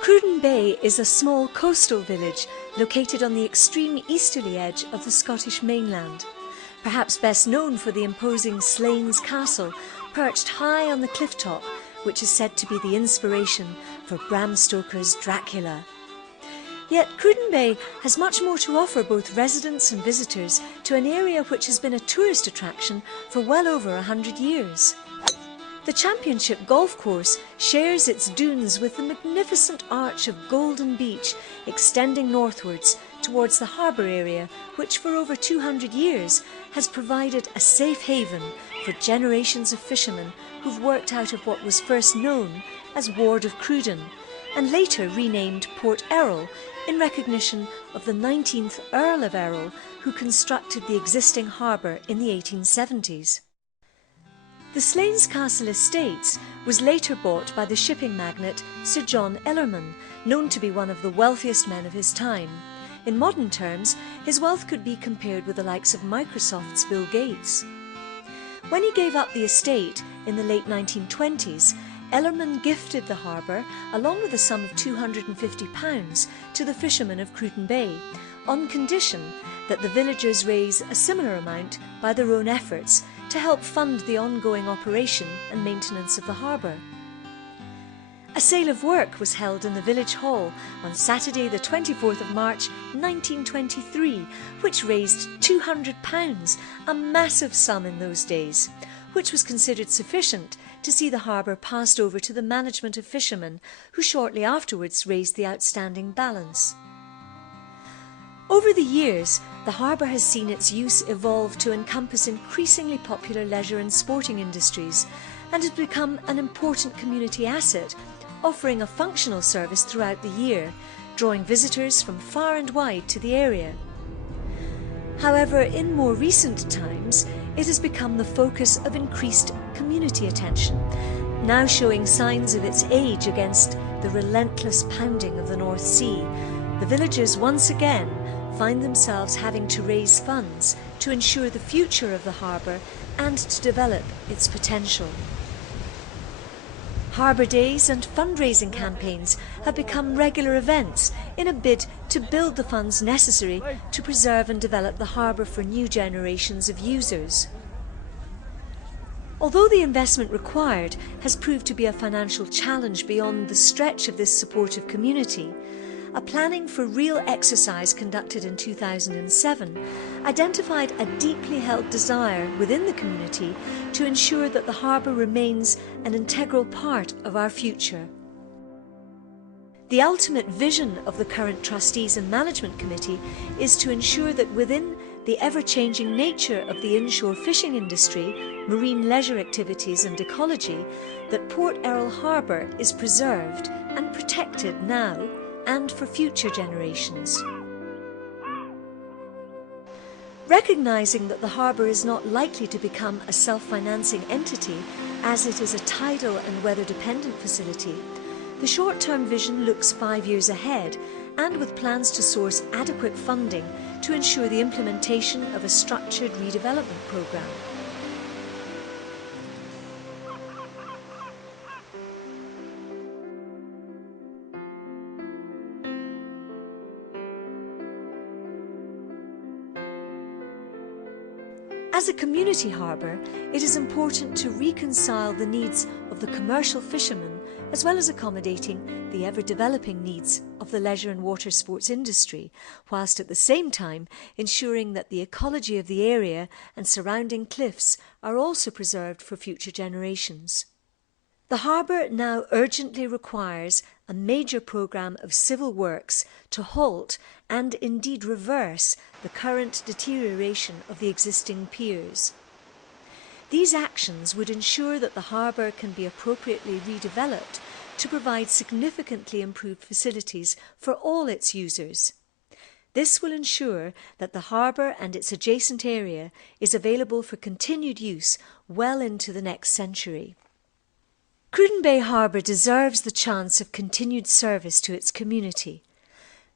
Cruden Bay is a small coastal village located on the extreme easterly edge of the Scottish mainland, perhaps best known for the imposing Slains Castle perched high on the cliff top, which is said to be the inspiration for Bram Stoker's Dracula. Yet Cruden Bay has much more to offer both residents and visitors to an area which has been a tourist attraction for well over 100 years. The Championship golf course shares its dunes with the magnificent arch of Golden Beach extending northwards towards the harbour area, which for over 200 years has provided a safe haven for generations of fishermen who've worked out of what was first known as Ward of Cruden and later renamed Port Errol in recognition of the 19th Earl of Errol, who constructed the existing harbour in the 1870s. The Slains Castle Estates was later bought by the shipping magnate Sir John Ellerman, known to be one of the wealthiest men of his time. In modern terms, his wealth could be compared with the likes of Microsoft's Bill Gates. When he gave up the estate in the late 1920s, Ellerman gifted the harbour, along with a sum of £250, to the fishermen of Cruden Bay, on condition that the villagers raise a similar amount by their own efforts to help fund the ongoing operation and maintenance of the harbour. A sale of work was held in the village hall on Saturday the 24th of March 1923, which raised £200, a massive sum in those days, which was considered sufficient to see the harbour passed over to the management of fishermen, who shortly afterwards raised the outstanding balance. Over the years, the harbour has seen its use evolve to encompass increasingly popular leisure and sporting industries and has become an important community asset, offering a functional service throughout the year, drawing visitors from far and wide to the area. However, in more recent times, it has become the focus of increased community attention, now showing signs of its age against the relentless pounding of the North Sea. The villagers once again find themselves having to raise funds to ensure the future of the harbour and to develop its potential. Harbour Days and fundraising campaigns have become regular events in a bid to build the funds necessary to preserve and develop the harbour for new generations of users. Although the investment required has proved to be a financial challenge beyond the stretch of this supportive community, a planning for real exercise conducted in 2007 identified a deeply held desire within the community to ensure that the harbour remains an integral part of our future. The ultimate vision of the current Trustees and Management Committee is to ensure that within the ever-changing nature of the inshore fishing industry, marine leisure activities and ecology, that Port Errol Harbour is preserved and protected now and for future generations. Recognising that the harbour is not likely to become a self-financing entity as it is a tidal and weather-dependent facility, the short-term vision looks 5 years ahead and with plans to source adequate funding to ensure the implementation of a structured redevelopment programme. As a community harbour, it is important to reconcile the needs of the commercial fishermen as well as accommodating the ever-developing needs of the leisure and water sports industry, whilst at the same time ensuring that the ecology of the area and surrounding cliffs are also preserved for future generations. The harbour now urgently requires a major programme of civil works to halt and indeed reverse the current deterioration of the existing piers. These actions would ensure that the harbour can be appropriately redeveloped to provide significantly improved facilities for all its users. This will ensure that the harbour and its adjacent area is available for continued use well into the next century. Cruden Bay Harbour deserves the chance of continued service to its community.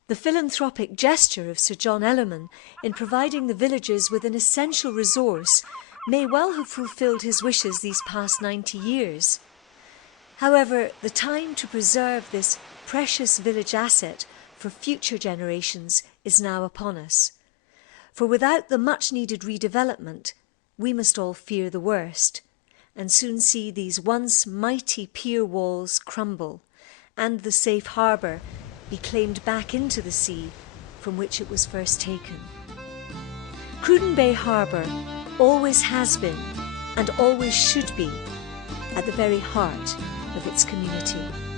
The philanthropic gesture of Sir John Ellerman in providing the villagers with an essential resource may well have fulfilled his wishes these past 90 years. However, the time to preserve this precious village asset for future generations is now upon us. For without the much-needed redevelopment, we must all fear the worst, and soon see these once mighty pier walls crumble, and the safe harbour be claimed back into the sea from which it was first taken. Cruden Bay Harbour always has been, and always should be, at the very heart of its community.